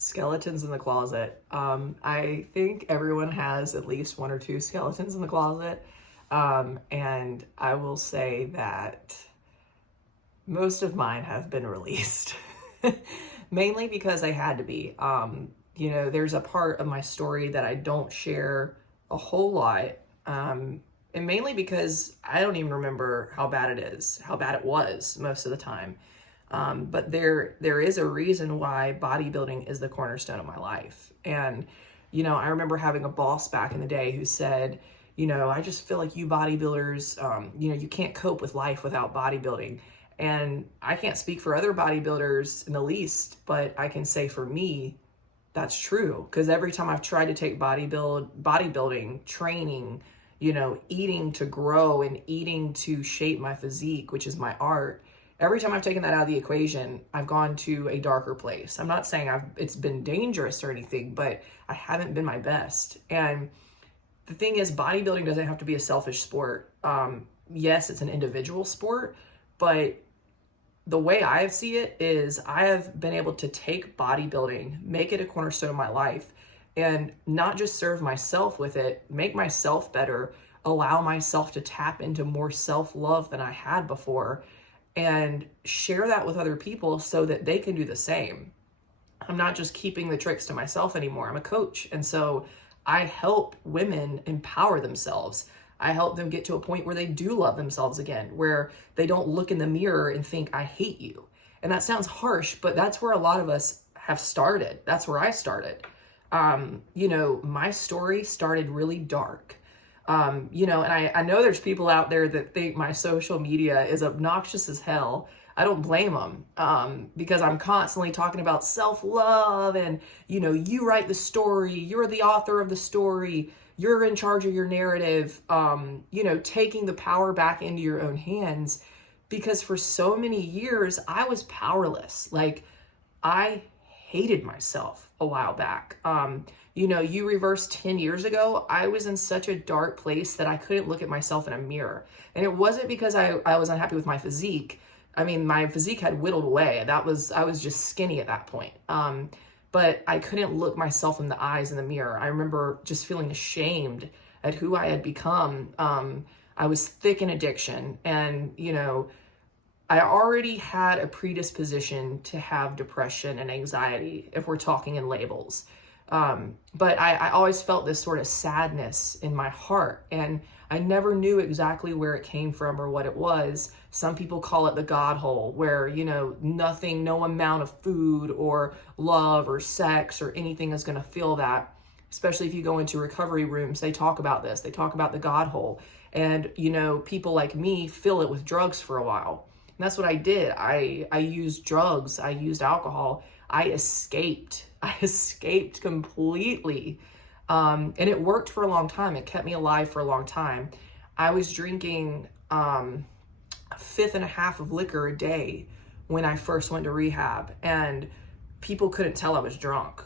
Skeletons in the closet. I think everyone has at least one or two skeletons in the closet. And I will say that most of mine have been released, mainly because I had to be. There's a part of my story that I don't share a whole lot. And mainly because I don't even remember how bad it was most of the time. But there is a reason why bodybuilding is the cornerstone of my life. And, I remember having a boss back in the day who said, I just feel like you bodybuilders, you can't cope with life without bodybuilding. And I can't speak for other bodybuilders in the least, but I can say for me, that's true. Because every time I've tried to take bodybuilding training, eating to grow and eating to shape my physique, which is my art, every time I've taken that out of the equation, I've gone to a darker place. I'm not saying it's been dangerous or anything, but I haven't been my best. And the thing is, bodybuilding doesn't have to be a selfish sport. Yes, it's an individual sport, but the way I see it is I have been able to take bodybuilding, make it a cornerstone of my life, and not just serve myself with it, make myself better, allow myself to tap into more self-love than I had before, and share that with other people so that they can do the same. I'm not just keeping the tricks to myself anymore. I'm a coach. And so I help women empower themselves. I help them get to a point where they do love themselves again, where they don't look in the mirror and think, I hate you. And that sounds harsh, but that's where a lot of us have started. That's where I started. My story started really dark. And I know there's people out there that think my social media is obnoxious as hell. I don't blame them, because I'm constantly talking about self-love and, you write the story, you're the author of the story, you're in charge of your narrative, taking the power back into your own hands. Because for so many years, I was powerless. Like, I hated myself a while back. You reverse 10 years ago, I was in such a dark place that I couldn't look at myself in a mirror. And it wasn't because I was unhappy with my physique. I mean, my physique had whittled away. I was just skinny at that point. But I couldn't look myself in the eyes in the mirror. I remember just feeling ashamed at who I had become. I was thick in addiction, and, I already had a predisposition to have depression and anxiety, if we're talking in labels. But I always felt this sort of sadness in my heart, and I never knew exactly where it came from or what it was. Some people call it the God hole, where, nothing, no amount of food or love or sex or anything is going to fill that. Especially if you go into recovery rooms, they talk about this. They talk about the God hole. And, people like me fill it with drugs for a while. And that's what I did. I used drugs. I used alcohol. I escaped completely. And it worked for a long time. It kept me alive for a long time. I was drinking a fifth and a half of liquor a day when I first went to rehab, and people couldn't tell I was drunk.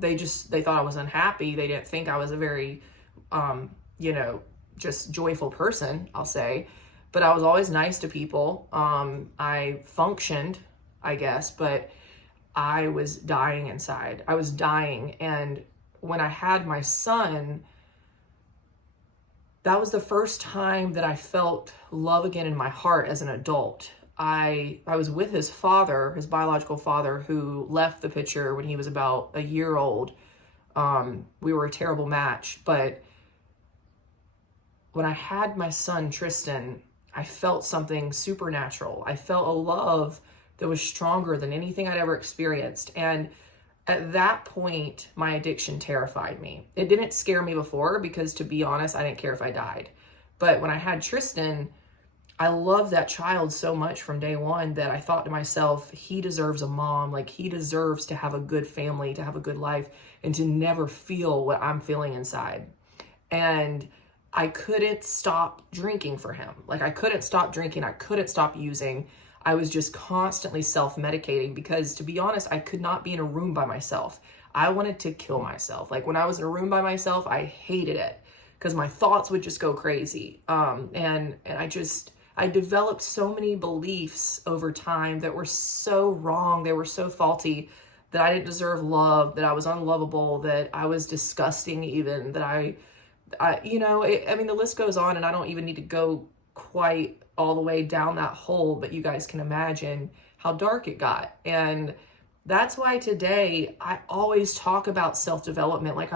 They thought I was unhappy. They didn't think I was a very, just joyful person, I'll say. But I was always nice to people. I functioned, I guess, but I was dying inside. I was dying. And when I had my son, that was the first time that I felt love again in my heart as an adult. I was with his father, his biological father, who left the picture when he was about a year old. We were a terrible match. But when I had my son, Tristan, I felt something supernatural. I felt a love that was stronger than anything I'd ever experienced. And at that point, my addiction terrified me. It didn't scare me before because, to be honest, I didn't care if I died. But when I had Tristan, I loved that child so much from day one that I thought to myself, he deserves a mom. Like, he deserves to have a good family, to have a good life, and to never feel what I'm feeling inside. And I couldn't stop drinking for him. Like, I couldn't stop drinking. I couldn't stop using. I was just constantly self-medicating because, to be honest, I could not be in a room by myself. I wanted to kill myself. Like, when I was in a room by myself, I hated it because my thoughts would just go crazy. And I developed so many beliefs over time that were so wrong. They were so faulty that I didn't deserve love, that I was unlovable, that I was disgusting even, that I mean, the list goes on, and I don't even need to go quite all the way down that hole, but you guys can imagine how dark it got. And that's why today I always talk about self-development.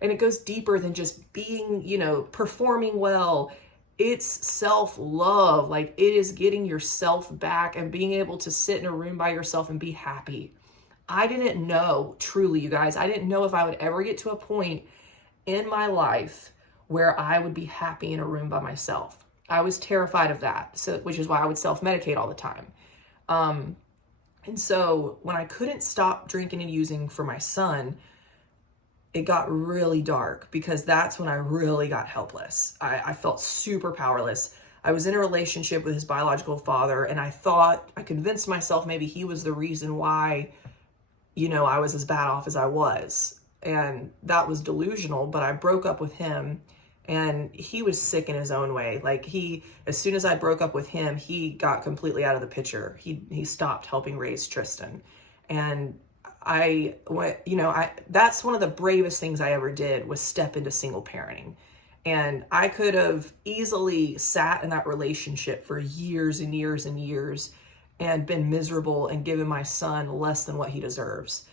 And it goes deeper than just being, performing well. It's self-love. Like, it is getting yourself back and being able to sit in a room by yourself and be happy. I didn't know, truly, you guys, I didn't know if I would ever get to a point in my life where I would be happy in a room by myself. I was terrified of that, which is why I would self-medicate all the time. And so when I couldn't stop drinking and using for my son, it got really dark, because that's when I really got helpless. I felt super powerless. I was in a relationship with his biological father, and I convinced myself maybe he was the reason why, I was as bad off as I was. And that was delusional, but I broke up with him, and he was sick in his own way. Like, as soon as I broke up with him, he got completely out of the picture. He stopped helping raise Tristan. And that's one of the bravest things I ever did, was step into single parenting. And I could have easily sat in that relationship for years and years and years and been miserable and given my son less than what he deserves.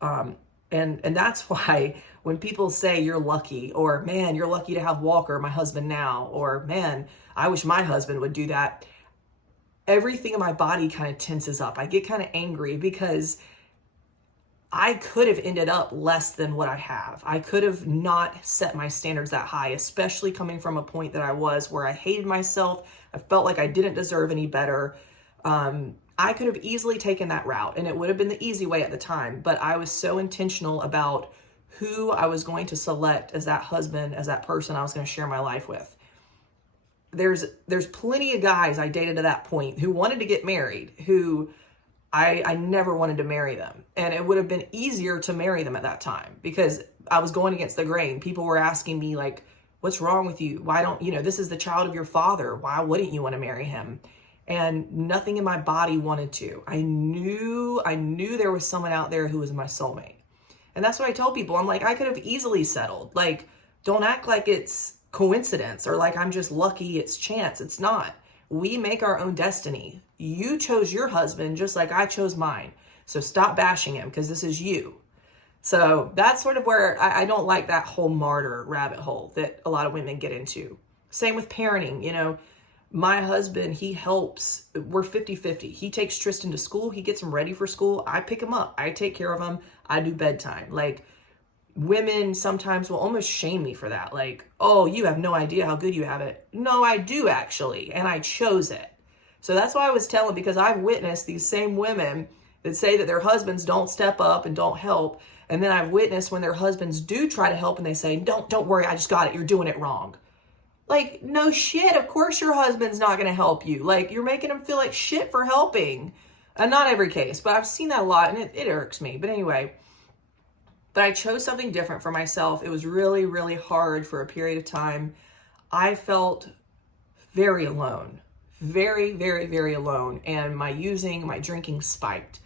And that's why when people say you're lucky, or man, you're lucky to have Walker, my husband now, or man, I wish my husband would do that, everything in my body kind of tenses up. I get kind of angry, because I could have ended up less than what I have. I could have not set my standards that high, especially coming from a point that I was where I hated myself. I felt like I didn't deserve any better. I could have easily taken that route, and it would have been the easy way at the time, but I was so intentional about who I was going to select as that husband, as that person I was going to share my life with. There's plenty of guys I dated to that point who wanted to get married, who I never wanted to marry them. And it would have been easier to marry them at that time, because I was going against the grain. People were asking me, like, what's wrong with you? Why don't, this is the child of your father. Why wouldn't you want to marry him? And nothing in my body wanted to. I knew there was someone out there who was my soulmate. And that's what I tell people. I'm like, I could have easily settled. Like, don't act like it's coincidence, or like I'm just lucky, it's chance. It's not. We make our own destiny. You chose your husband just like I chose mine. So stop bashing him, because this is you. So that's sort of where I don't like that whole martyr rabbit hole that a lot of women get into. Same with parenting. My husband, he helps. We're 50-50. He takes Tristan to school. He gets him ready for school. I pick him up. I take care of him. I do bedtime. Like, women sometimes will almost shame me for that. Like, oh, you have no idea how good you have it. No, I do actually. And I chose it. So that's why I was telling, because I've witnessed these same women that say that their husbands don't step up and don't help. And then I've witnessed when their husbands do try to help and they say, don't worry, I just got it. You're doing it wrong. Like, no shit. Of course your husband's not going to help you. Like, you're making him feel like shit for helping. And not every case, but I've seen that a lot, and it irks me. But anyway, but I chose something different for myself. It was really, really hard for a period of time. I felt very alone. Very, very, very alone. And my drinking spiked.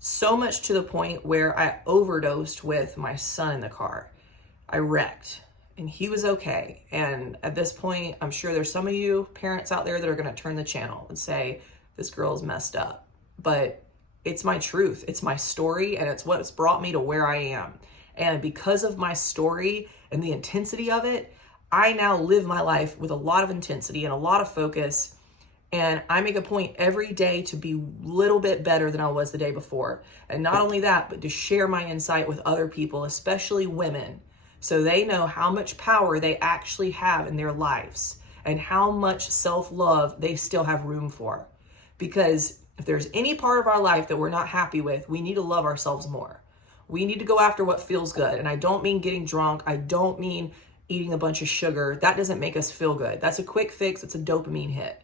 So much to the point where I overdosed with my son in the car. I wrecked. And he was okay. And at this point, I'm sure there's some of you parents out there that are going to turn the channel and say, this girl's messed up. But it's my truth. It's my story, and it's what's brought me to where I am. And because of my story and the intensity of it, I now live my life with a lot of intensity and a lot of focus. And I make a point every day to be a little bit better than I was the day before. And not only that, but to share my insight with other people, especially women, so they know how much power they actually have in their lives and how much self-love they still have room for. Because if there's any part of our life that we're not happy with, we need to love ourselves more. We need to go after what feels good. And I don't mean getting drunk. I don't mean eating a bunch of sugar. That doesn't make us feel good. That's a quick fix. It's a dopamine hit.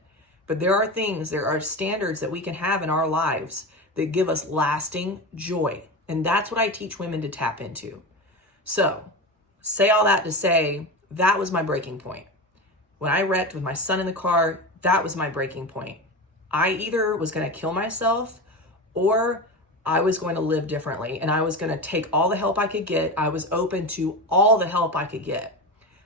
But there are standards that we can have in our lives that give us lasting joy. And that's what I teach women to tap into. So, say all that to say, that was my breaking point. When I wrecked with my son in the car, that was my breaking point. I either was going to kill myself, or I was going to live differently and I was going to take all the help I could get. I was open to all the help I could get.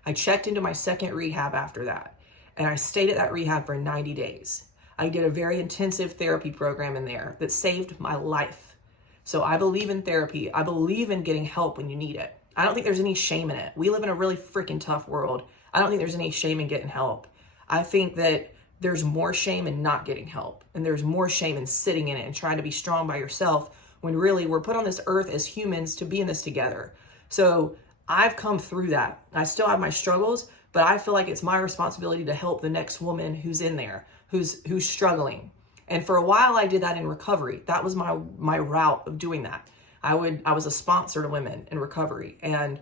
I checked into my second rehab after that, and I stayed at that rehab for 90 days. I did a very intensive therapy program in there that saved my life. So I believe in therapy. I believe in getting help when you need it. I don't think there's any shame in it. We live in a really freaking tough world. I don't think there's any shame in getting help. I think that there's more shame in not getting help, and there's more shame in sitting in it and trying to be strong by yourself when really we're put on this earth as humans to be in this together. So I've come through that. I still have my struggles, but I feel like it's my responsibility to help the next woman who's in there, who's struggling. And for a while I did that in recovery. That was my route of doing that. I was a sponsor to women in recovery, and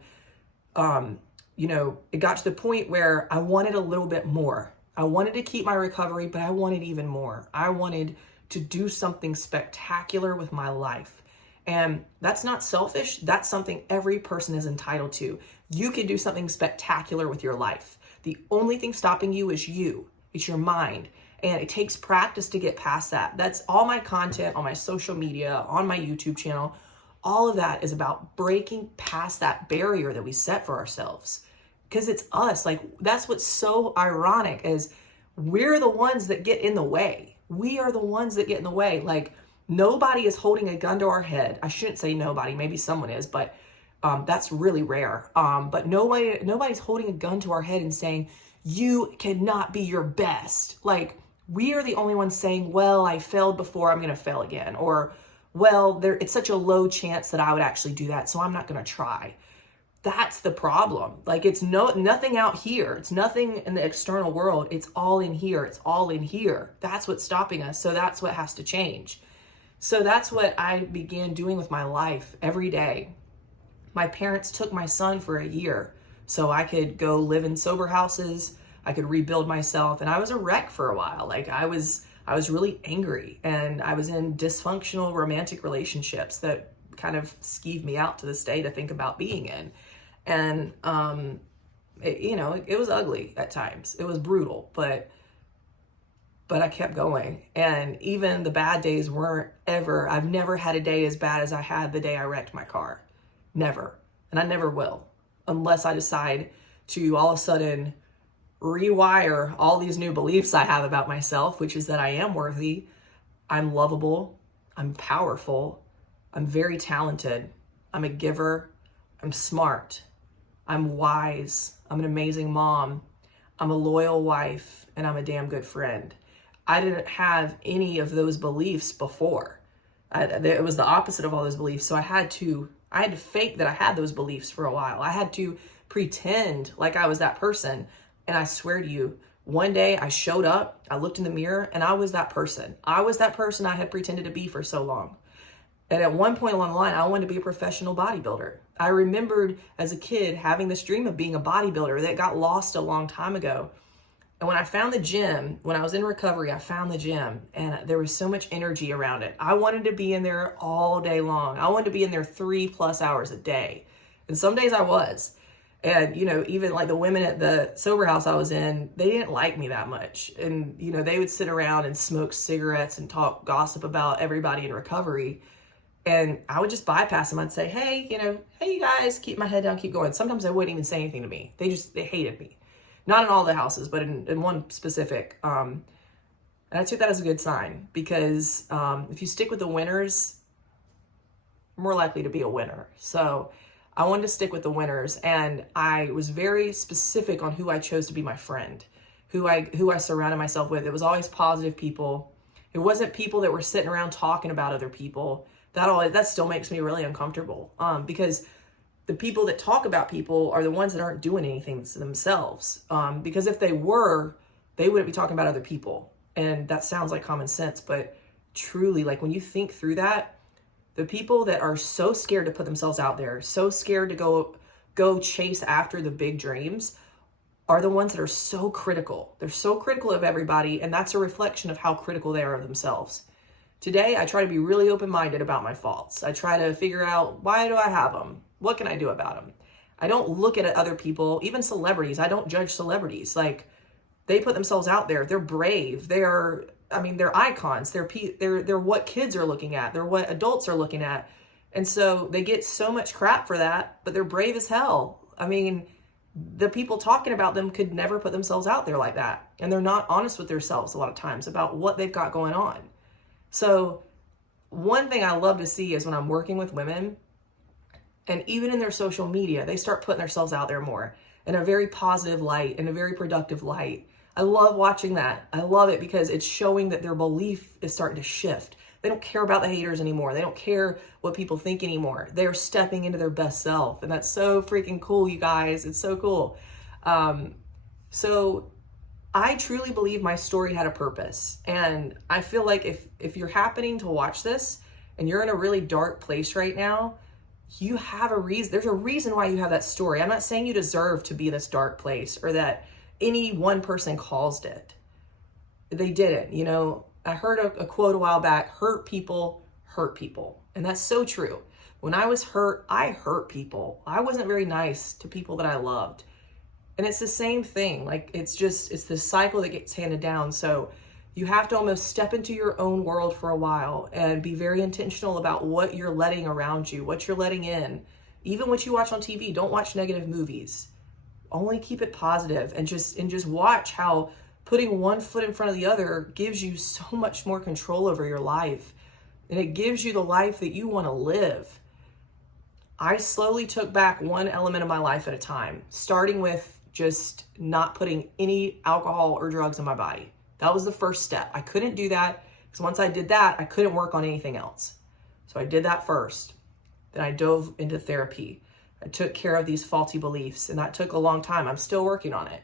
it got to the point where I wanted a little bit more. I wanted to keep my recovery, but I wanted even more. I wanted to do something spectacular with my life. And that's not selfish. That's something every person is entitled to. You can do something spectacular with your life. The only thing stopping you is you. It's your mind. And it takes practice to get past that. That's all my content on my social media, on my YouTube channel. All of that is about breaking past that barrier that we set for ourselves. Because it's us. Like, that's what's so ironic, is we're the ones that get in the way. We are the ones that get in the way. Like, nobody is holding a gun to our head. I shouldn't say nobody. Maybe someone is, but that's really rare. But nobody's holding a gun to our head and saying, you cannot be your best. Like, we are the only ones saying, well, I failed before, I'm going to fail again. Or, well, it's such a low chance that I would actually do that, so I'm not going to try. That's the problem. Like, it's nothing out here. It's nothing in the external world. It's all in here. It's all in here. That's what's stopping us. So that's what has to change. So that's what I began doing with my life every day. My parents took my son for a year so I could go live in sober houses. I could rebuild myself. And I was a wreck for a while. Like, I was really angry, and I was in dysfunctional romantic relationships that kind of skeeved me out to this day to think about being in. And, it was ugly at times. It was brutal, but I kept going. And even the bad days I've never had a day as bad as I had the day I wrecked my car. Never. And I never will, unless I decide to all of a sudden rewire all these new beliefs I have about myself, which is that I am worthy, I'm lovable, I'm powerful, I'm very talented, I'm a giver, I'm smart, I'm wise, I'm an amazing mom, I'm a loyal wife, and I'm a damn good friend. I didn't have any of those beliefs before. It was the opposite of all those beliefs. So I had to fake that I had those beliefs for a while. I had to pretend like I was that person. And I swear to you, one day I showed up, I looked in the mirror, and I was that person. I was that person I had pretended to be for so long. And at one point along the line, I wanted to be a professional bodybuilder. I remembered as a kid having this dream of being a bodybuilder that got lost a long time ago. And when I found the gym, when I was in recovery, I found the gym, and there was so much energy around it. I wanted to be in there all day long. I wanted to be in there 3+ hours a day. And some days I was. And, even like the women at the sober house I was in, they didn't like me that much. And, they would sit around and smoke cigarettes and talk gossip about everybody in recovery. And I would just bypass them. I'd say, hey, hey, you guys, keep my head down, keep going. Sometimes they wouldn't even say anything to me. They hated me. Not in all the houses, but in one specific. And I took that as a good sign, because if you stick with the winners, you're more likely to be a winner. So I wanted to stick with the winners, and I was very specific on who I chose to be my friend, who I surrounded myself with. It was always positive people. It wasn't people that were sitting around talking about other people. That still makes me really uncomfortable, because the people that talk about people are the ones that aren't doing anything themselves. Because if they were, they wouldn't be talking about other people. And that sounds like common sense, but truly, like, when you think through that, the people that are so scared to put themselves out there, so scared to go chase after the big dreams, are the ones that are so critical. They're so critical of everybody, and that's a reflection of how critical they are of themselves. Today, I try to be really open-minded about my faults. I try to figure out, why do I have them? What can I do about them? I don't look at other people, even celebrities. I don't judge celebrities. Like, they put themselves out there. They're brave. They're I mean, they're icons. They're what kids are looking at. They're what adults are looking at. And so they get so much crap for that, but they're brave as hell. I mean, the people talking about them could never put themselves out there like that. And they're not honest with themselves a lot of times about what they've got going on. So one thing I love to see is when I'm working with women, and even in their social media, they start putting themselves out there more in a very positive light, in a very productive light. I love watching that. I love it because it's showing that their belief is starting to shift. They don't care about the haters anymore. They don't care what people think anymore. They're stepping into their best self. And that's so freaking cool, you guys. It's so cool. So I truly believe my story had a purpose. And I feel like if you're happening to watch this and you're in a really dark place right now, you have a reason. There's a reason why you have that story. I'm not saying you deserve to be in this dark place or that any one person caused it. They didn't. You know, I heard a quote a while back, hurt people hurt people. And that's so true. When I was hurt, I hurt people. I wasn't very nice to people that I loved. And it's the same thing. Like, it's this cycle that gets handed down. So you have to almost step into your own world for a while and be very intentional about what you're letting around you, what you're letting in. Even what you watch on TV, don't watch negative movies. Only keep it positive and just watch how putting one foot in front of the other gives you so much more control over your life. And it gives you the life that you want to live. I slowly took back one element of my life at a time, starting with just not putting any alcohol or drugs in my body. That was the first step. I couldn't do that because once I did that, I couldn't work on anything else. So I did that first. Then I dove into therapy. I took care of these faulty beliefs, and that took a long time. I'm still working on it.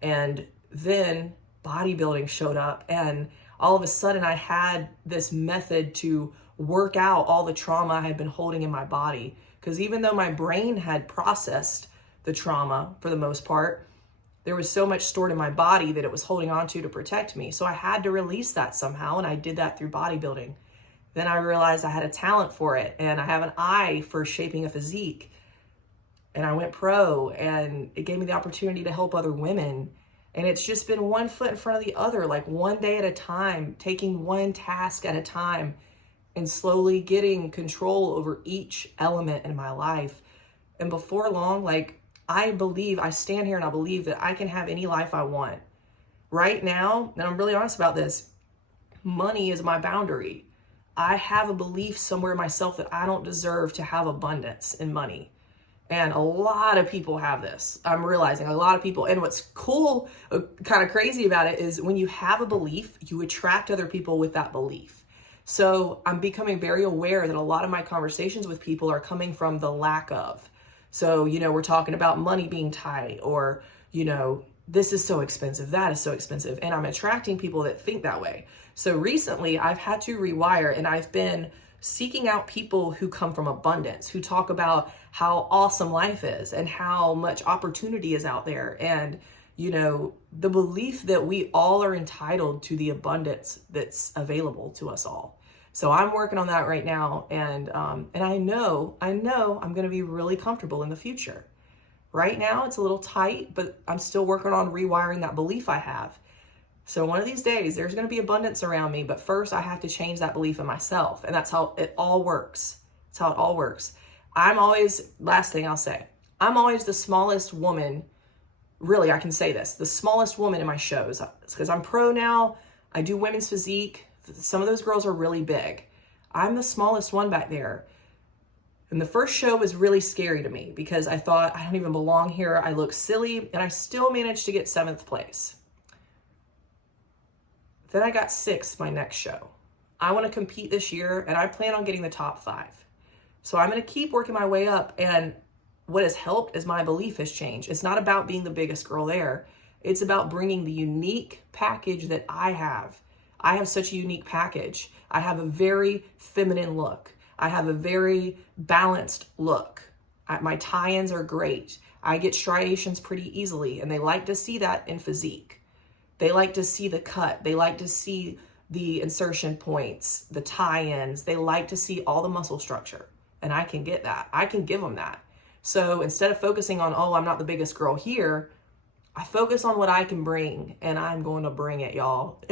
And then bodybuilding showed up, and all of a sudden I had this method to work out all the trauma I had been holding in my body. Because even though my brain had processed the trauma for the most part, there was so much stored in my body that it was holding on to protect me. So I had to release that somehow, and I did that through bodybuilding. Then I realized I had a talent for it, and I have an eye for shaping a physique. And I went pro, and it gave me the opportunity to help other women. And it's just been one foot in front of the other, like one day at a time, taking one task at a time, and slowly getting control over each element in my life. And before long, like, I stand here and I believe that I can have any life I want. Right now, and I'm really honest about this, money is my boundary. I have a belief somewhere in myself that I don't deserve to have abundance in money. And a lot of people have this. I'm realizing a lot of people. And what's cool, kind of crazy about it is when you have a belief, you attract other people with that belief. So I'm becoming very aware that a lot of my conversations with people are coming from the lack of. So, you know, we're talking about money being tight, or, you know, this is so expensive, that is so expensive. And I'm attracting people that think that way. So recently I've had to rewire, and I've been seeking out people who come from abundance, who talk about how awesome life is and how much opportunity is out there. And, you know, the belief that we all are entitled to the abundance that's available to us all. So I'm working on that right now. And I know I'm going to be really comfortable in the future. Right now it's a little tight, but I'm still working on rewiring that belief I have. So one of these days there's going to be abundance around me, but first I have to change that belief in myself. And that's how it all works. That's how it all works. Last thing I'll say, I'm always the smallest woman. Really, I can say this, the smallest woman in my shows, because I'm pro now. I do women's physique. Some of those girls are really big. I'm the smallest one back there. And the first show was really scary to me because I thought, I don't even belong here. I look silly, and I still managed to get 7th place. Then I got 6th my next show. I want to compete this year, and I plan on getting the top 5. So I'm going to keep working my way up. And what has helped is my belief has changed. It's not about being the biggest girl there. It's about bringing the unique package that I have. I have such a unique package. I have a very feminine look. I have a very balanced look. My tie-ins are great. I get striations pretty easily, and they like to see that in physique. They like to see the cut. They like to see the insertion points, the tie-ins. They like to see all the muscle structure, and I can get that. I can give them that. So instead of focusing on, oh, I'm not the biggest girl here, I focus on what I can bring, and I'm going to bring it, y'all.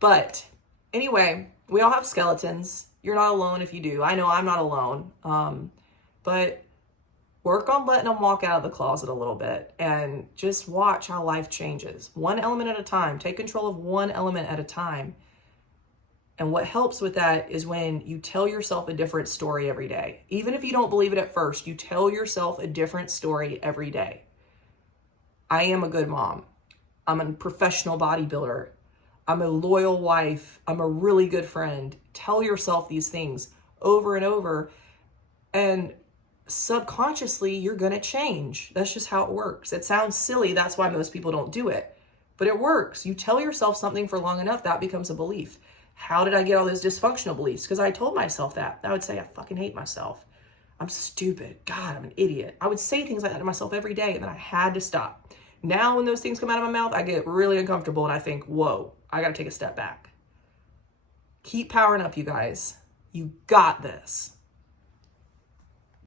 But anyway, we all have skeletons. You're not alone if you do. I know I'm not alone. But work on letting them walk out of the closet a little bit and just watch how life changes. One element at a time. Take control of one element at a time. And what helps with that is when you tell yourself a different story every day. Even if you don't believe it at first, you tell yourself a different story every day. I am a good mom. I'm a professional bodybuilder. I'm a loyal wife. I'm a really good friend. Tell yourself these things over and over. And subconsciously, you're going to change. That's just how it works. It sounds silly. That's why most people don't do it. But it works. You tell yourself something for long enough, that becomes a belief. How did I get all those dysfunctional beliefs? Because I told myself that. I would say, I fucking hate myself. I'm stupid. God, I'm an idiot. I would say things like that to myself every day, and then I had to stop. Now, when those things come out of my mouth, I get really uncomfortable, and I think, whoa, I got to take a step back. Keep powering up, you guys. You got this.